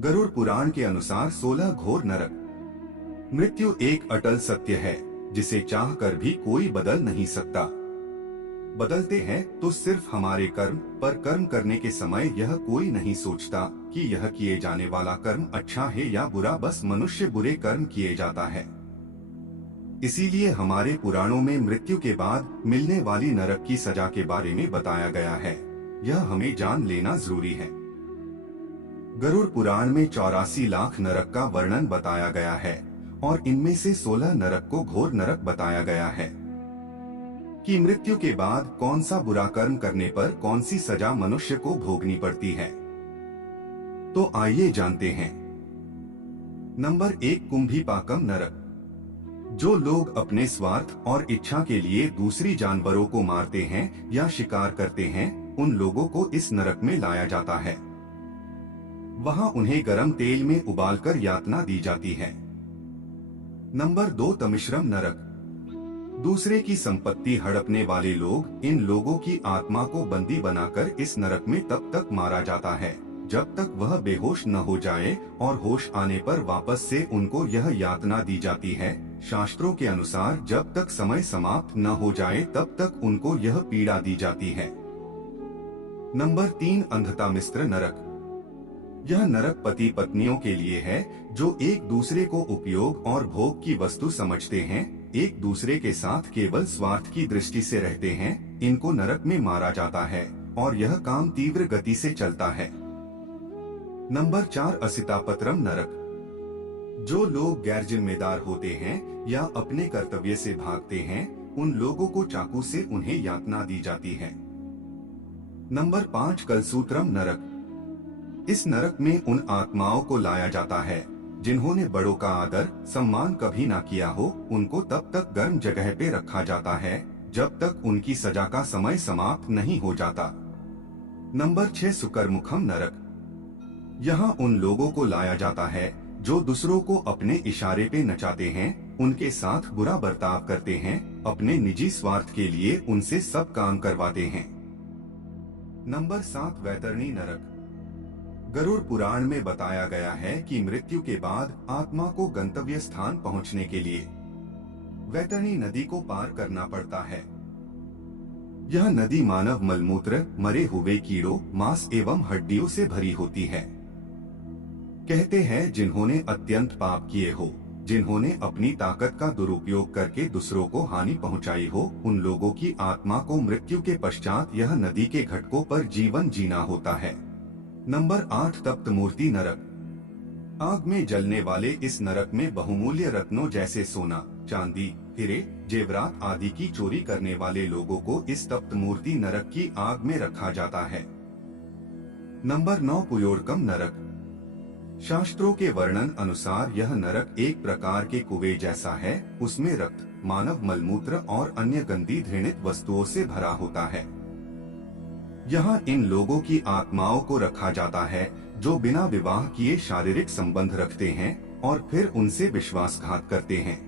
गरुड़ पुराण के अनुसार 16 घोर नरक। मृत्यु एक अटल सत्य है जिसे चाह कर भी कोई बदल नहीं सकता। बदलते हैं तो सिर्फ हमारे कर्म, पर कर्म करने के समय यह कोई नहीं सोचता कि यह किए जाने वाला कर्म अच्छा है या बुरा, बस मनुष्य बुरे कर्म किए जाता है। इसीलिए हमारे पुराणों में मृत्यु के बाद मिलने वाली नरक की सजा के बारे में बताया गया है। यह हमें जान लेना जरूरी है। गरुड़ पुराण में 84 लाख नरक का वर्णन बताया गया है और इनमें से 16 नरक को घोर नरक बताया गया है कि मृत्यु के बाद कौन सा बुरा कर्म करने पर कौन सी सजा मनुष्य को भोगनी पड़ती है। तो आइए जानते हैं। नंबर 1, कुंभीपाकम नरक। जो लोग अपने स्वार्थ और इच्छा के लिए दूसरी जानवरों को मारते हैं या शिकार करते हैं, उन लोगों को इस नरक में लाया जाता है। वहां उन्हें गर्म तेल में उबालकर यातना दी जाती है। नंबर 2, तमिश्रम नरक। दूसरे की संपत्ति हड़पने वाले लोग, इन लोगों की आत्मा को बंदी बनाकर इस नरक में तब तक मारा जाता है जब तक वह बेहोश न हो जाए, और होश आने पर वापस से उनको यह यातना दी जाती है। शास्त्रों के अनुसार जब तक समय समाप्त न हो जाए तब तक उनको यह पीड़ा दी जाती है। नंबर 3, अंधतामिस्र नरक। यह नरक पति पत्नियों के लिए है जो एक दूसरे को उपयोग और भोग की वस्तु समझते हैं, एक दूसरे के साथ केवल स्वार्थ की दृष्टि से रहते हैं। इनको नरक में मारा जाता है और यह काम तीव्र गति से चलता है। नंबर 4, असितापत्रम नरक। जो लोग गैर जिम्मेदार होते हैं या अपने कर्तव्य से भागते हैं, उन लोगों को चाकू से उन्हें यातना दी जाती है। नंबर 5, कलसूत्रम नरक। इस नरक में उन आत्माओं को लाया जाता है जिन्होंने बड़ों का आदर सम्मान कभी ना किया हो। उनको तब तक गर्म जगह पे रखा जाता है जब तक उनकी सजा का समय समाप्त नहीं हो जाता। नंबर 6, सुकरमुखम नरक। यहाँ उन लोगों को लाया जाता है जो दूसरों को अपने इशारे पे नचाते हैं, उनके साथ बुरा बर्ताव करते हैं, अपने निजी स्वार्थ के लिए उनसे सब काम करवाते हैं। नंबर 7, वैतरणी नरक। गरुड़ पुराण में बताया गया है कि मृत्यु के बाद आत्मा को गंतव्य स्थान पहुंचने के लिए वैतरणी नदी को पार करना पड़ता है। यह नदी मानव मलमूत्र, मरे हुए कीड़ों, मांस एवं हड्डियों से भरी होती है। कहते हैं जिन्होंने अत्यंत पाप किए हो, जिन्होंने अपनी ताकत का दुरुपयोग करके दूसरों को हानि पहुंचाई हो, उन लोगों की आत्मा को मृत्यु के पश्चात यह नदी के घाटों पर जीवन जीना होता है। नंबर 8, तप्त मूर्ति नरक। आग में जलने वाले इस नरक में बहुमूल्य रत्नों जैसे सोना, चांदी, हीरे, जेवरात आदि की चोरी करने वाले लोगों को इस तप्त मूर्ति नरक की आग में रखा जाता है। नंबर 9, पुयोरकम नरक। शास्त्रों के वर्णन अनुसार यह नरक एक प्रकार के कुएं जैसा है। उसमें रक्त, मानव मलमूत्र और अन्य गंदी घृणित वस्तुओं से भरा होता है। यहाँ इन लोगों की आत्माओं को रखा जाता है जो बिना विवाह किए शारीरिक संबंध रखते हैं और फिर उनसे विश्वासघात करते हैं।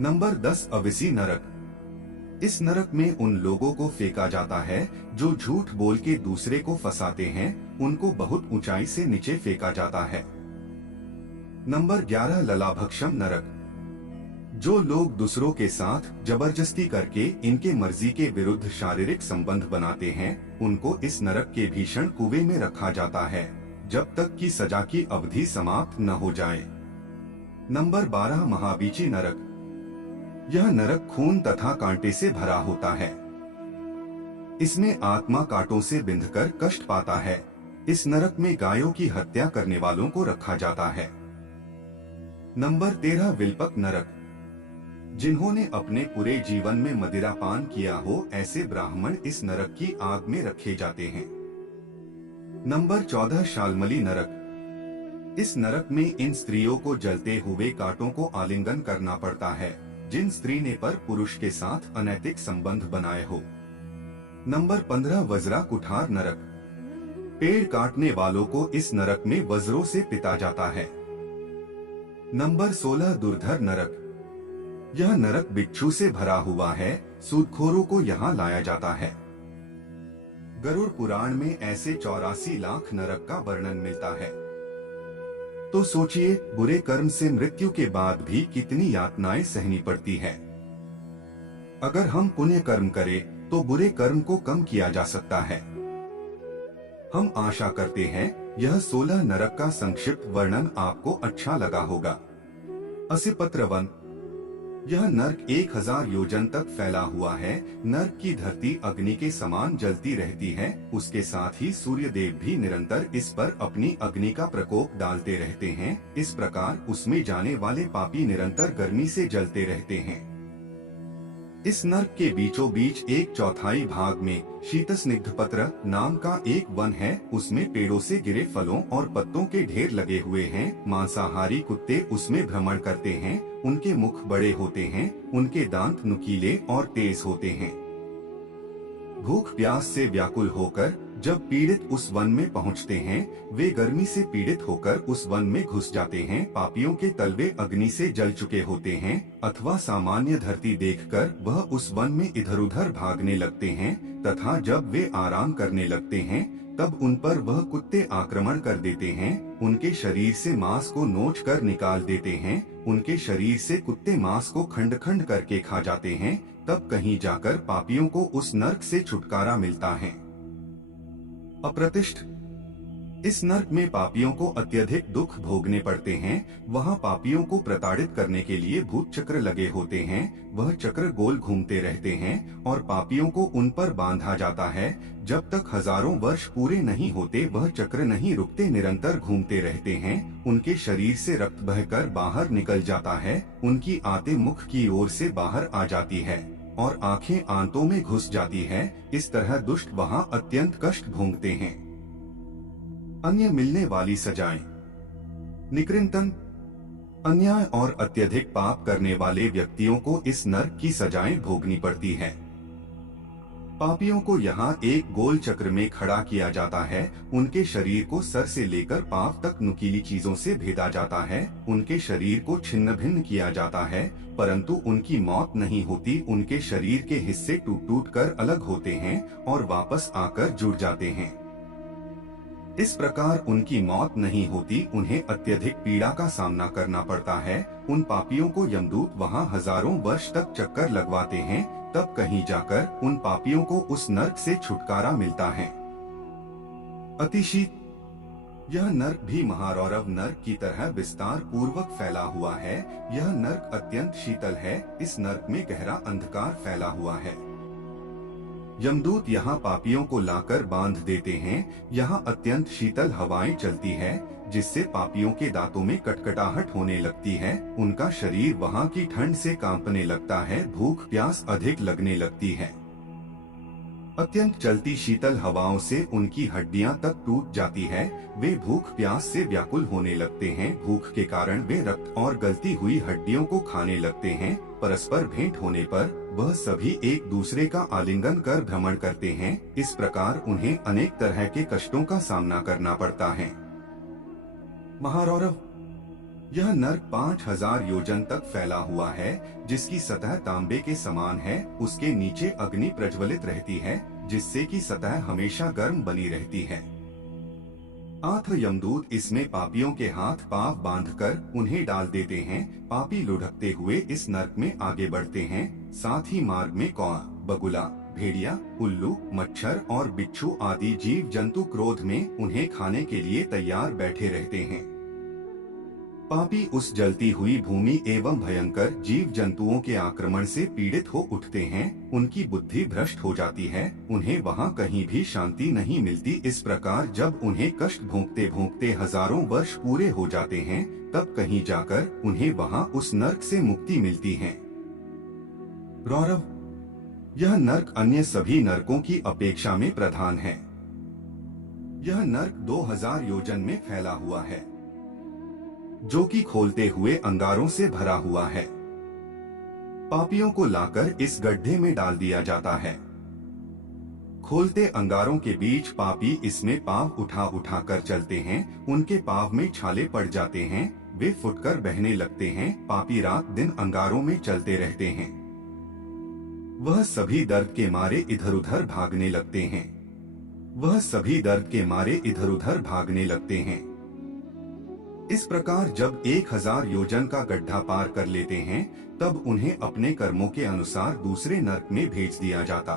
नंबर 10, अविसी नरक। इस नरक में उन लोगों को फेंका जाता है जो झूठ बोल के दूसरे को फंसाते हैं, उनको बहुत ऊंचाई से नीचे फेंका जाता है। नंबर 11, ललाभक्षम नरक। जो लोग दूसरों के साथ जबरदस्ती करके इनके मर्जी के विरुद्ध शारीरिक संबंध बनाते हैं, उनको इस नरक के भीषण कुएं में रखा जाता है जब तक कि सजा की अवधि समाप्त न हो जाए। नंबर 12, महाबीची नरक। यह नरक खून तथा कांटे से भरा होता है। इसमें आत्मा कांटों से बिंधकर कष्ट पाता है। इस नरक में गायों की हत्या करने वालों को रखा जाता है। नंबर 13, विल्पक नरक। जिन्होंने अपने पूरे जीवन में मदिरा पान किया हो, ऐसे ब्राह्मण इस नरक की आग में रखे जाते हैं। नंबर 14, शाल्मली नरक। इस नरक में इन स्त्रियों को जलते हुए कांटों को आलिंगन करना पड़ता है जिन स्त्री ने पर पुरुष के साथ अनैतिक संबंध बनाए हो। नंबर 15, वज्रा कुठार नरक। पेड़ काटने वालों को इस नरक में वज्रों से पिटा जाता है। नंबर 16, दुर्धर नरक। यह नरक बिच्छू से भरा हुआ है। सूदखोरों को यहाँ लाया जाता है। गरुड़ पुराण में ऐसे 84 लाख नरक का वर्णन मिलता है। तो सोचिए, बुरे कर्म से मृत्यु के बाद भी कितनी यातनाएं सहनी पड़ती है। अगर हम पुण्य कर्म करें तो बुरे कर्म को कम किया जा सकता है। हम आशा करते हैं यह 16 नरक का संक्षिप्त वर्णन आपको अच्छा लगा होगा। असिपत्र वन। यह नर्क 1000 योजन तक फैला हुआ है। नर्क की धरती अग्नि के समान जलती रहती है। उसके साथ ही सूर्य देव भी निरंतर इस पर अपनी अग्नि का प्रकोप डालते रहते हैं। इस प्रकार उसमें जाने वाले पापी निरंतर गर्मी से जलते रहते हैं। इस नर्क के बीचों बीच 1/4 भाग में शीतस्निग्धपत्र नाम का एक वन है। उसमें पेड़ों से गिरे फलों और पत्तों के ढेर लगे हुए हैं। मांसाहारी कुत्ते उसमें भ्रमण करते हैं। उनके मुख बड़े होते हैं, उनके दांत नुकीले और तेज होते हैं। भूख प्यास से व्याकुल होकर जब पीड़ित उस वन में पहुंचते हैं, वे गर्मी से पीड़ित होकर उस वन में घुस जाते हैं। पापियों के तलवे अग्नि से जल चुके होते हैं अथवा सामान्य धरती देखकर वह उस वन में इधर उधर भागने लगते हैं, तथा जब वे आराम करने लगते हैं तब उन पर वह कुत्ते आक्रमण कर देते हैं। उनके शरीर से मांस को नोच कर निकाल देते हैं। उनके शरीर से कुत्ते मांस को खंड खंड करके खा जाते हैं। तब कहीं जाकर पापियों को उस नर्क से छुटकारा मिलता है। अप्रतिष्ठ। इस नर्क में पापियों को अत्यधिक दुख भोगने पड़ते हैं। वहाँ पापियों को प्रताड़ित करने के लिए भूत चक्र लगे होते हैं। वह चक्र गोल घूमते रहते हैं और पापियों को उन पर बांधा जाता है। जब तक हजारों वर्ष पूरे नहीं होते वह चक्र नहीं रुकते, निरंतर घूमते रहते हैं। उनके शरीर से रक्त बहकर बाहर निकल जाता है। उनकी आंतें मुख की ओर से बाहर आ जाती है और आंखें आंतों में घुस जाती है। इस तरह दुष्ट वहाँ अत्यंत कष्ट भोगते हैं। अन्य मिलने वाली सजाएं। निकृंतन। अन्याय और अत्यधिक पाप करने वाले व्यक्तियों को इस नर्क की सजाएं भोगनी पड़ती है। पापियों को यहाँ एक गोल चक्र में खड़ा किया जाता है। उनके शरीर को सर से लेकर पांव तक नुकीली चीजों से भेदा जाता है। उनके शरीर को छिन्न भिन्न किया जाता है, परंतु उनकी मौत नहीं होती। उनके शरीर के हिस्से टूट टूट कर अलग होते हैं और वापस आकर जुड़ जाते हैं। इस प्रकार उनकी मौत नहीं होती, उन्हें अत्यधिक पीड़ा का सामना करना पड़ता है। उन पापियों को यमदूत वहाँ हजारों वर्ष तक चक्कर लगवाते हैं। तब कहीं जाकर उन पापियों को उस नर्क से छुटकारा मिलता है। अतिशीत। यह नर्क भी महारौरव नर्क की तरह विस्तार पूर्वक फैला हुआ है। यह नर्क अत्यंत शीतल है। इस नर्क में गहरा अंधकार फैला हुआ है। यमदूत यहाँ पापियों को लाकर बांध देते हैं। यहाँ अत्यंत शीतल हवाएं चलती है, जिससे पापियों के दांतों में कटकटाहट होने लगती है। उनका शरीर वहाँ की ठंड से कांपने लगता है। भूख प्यास अधिक लगने लगती है। अत्यंत चलती शीतल हवाओं से उनकी हड्डियां तक टूट जाती है। वे भूख प्यास से व्याकुल होने लगते हैं। भूख के कारण वे रक्त और गलती हुई हड्डियों को खाने लगते हैं। परस्पर भेंट होने पर वह सभी एक दूसरे का आलिंगन कर भ्रमण करते हैं। इस प्रकार उन्हें अनेक तरह के कष्टों का सामना करना पड़ता है। महारौरव। यह नर्क 5000 योजन तक फैला हुआ है, जिसकी सतह तांबे के समान है। उसके नीचे अग्नि प्रज्वलित रहती है, जिससे कि सतह हमेशा गर्म बनी रहती है। आठ यमदूत इसमें पापियों के हाथ पांव बांधकर उन्हें डाल देते हैं। पापी लुढ़कते हुए इस नर्क में आगे बढ़ते हैं। साथ ही मार्ग में कौआ, बगुला, भेड़िया, उल्लू, मच्छर और बिच्छू आदि जीव जंतु क्रोध में उन्हें खाने के लिए तैयार बैठे रहते हैं। पापी उस जलती हुई भूमि एवं भयंकर जीव जंतुओं के आक्रमण से पीड़ित हो उठते हैं। उनकी बुद्धि भ्रष्ट हो जाती है। उन्हें वहाँ कहीं भी शांति नहीं मिलती। इस प्रकार जब उन्हें कष्ट भोगते भोगते हजारों वर्ष पूरे हो जाते हैं, तब कहीं जाकर उन्हें वहाँ उस नर्क से मुक्ति मिलती है। रौरव। यह नर्क अन्य सभी नर्कों की अपेक्षा में प्रधान है। यह नर्क 2000 योजन में फैला हुआ है, जो कि खोलते हुए अंगारों से भरा हुआ है। पापियों को लाकर इस गड्ढे में डाल दिया जाता है। खोलते अंगारों के बीच पापी इसमें पांव उठा उठा कर चलते हैं। उनके पांव में छाले पड़ जाते हैं। वे फुटकर बहने लगते हैं। पापी रात दिन अंगारों में चलते रहते हैं। वह सभी दर्द के मारे इधर उधर भागने लगते हैं। वह सभी दर्द के मारे इधर उधर भागने लगते हैं। इस प्रकार जब 1000 योजन का गड्ढा पार कर लेते हैं, तब उन्हें अपने कर्मों के अनुसार दूसरे नर्क में भेज दिया जाता।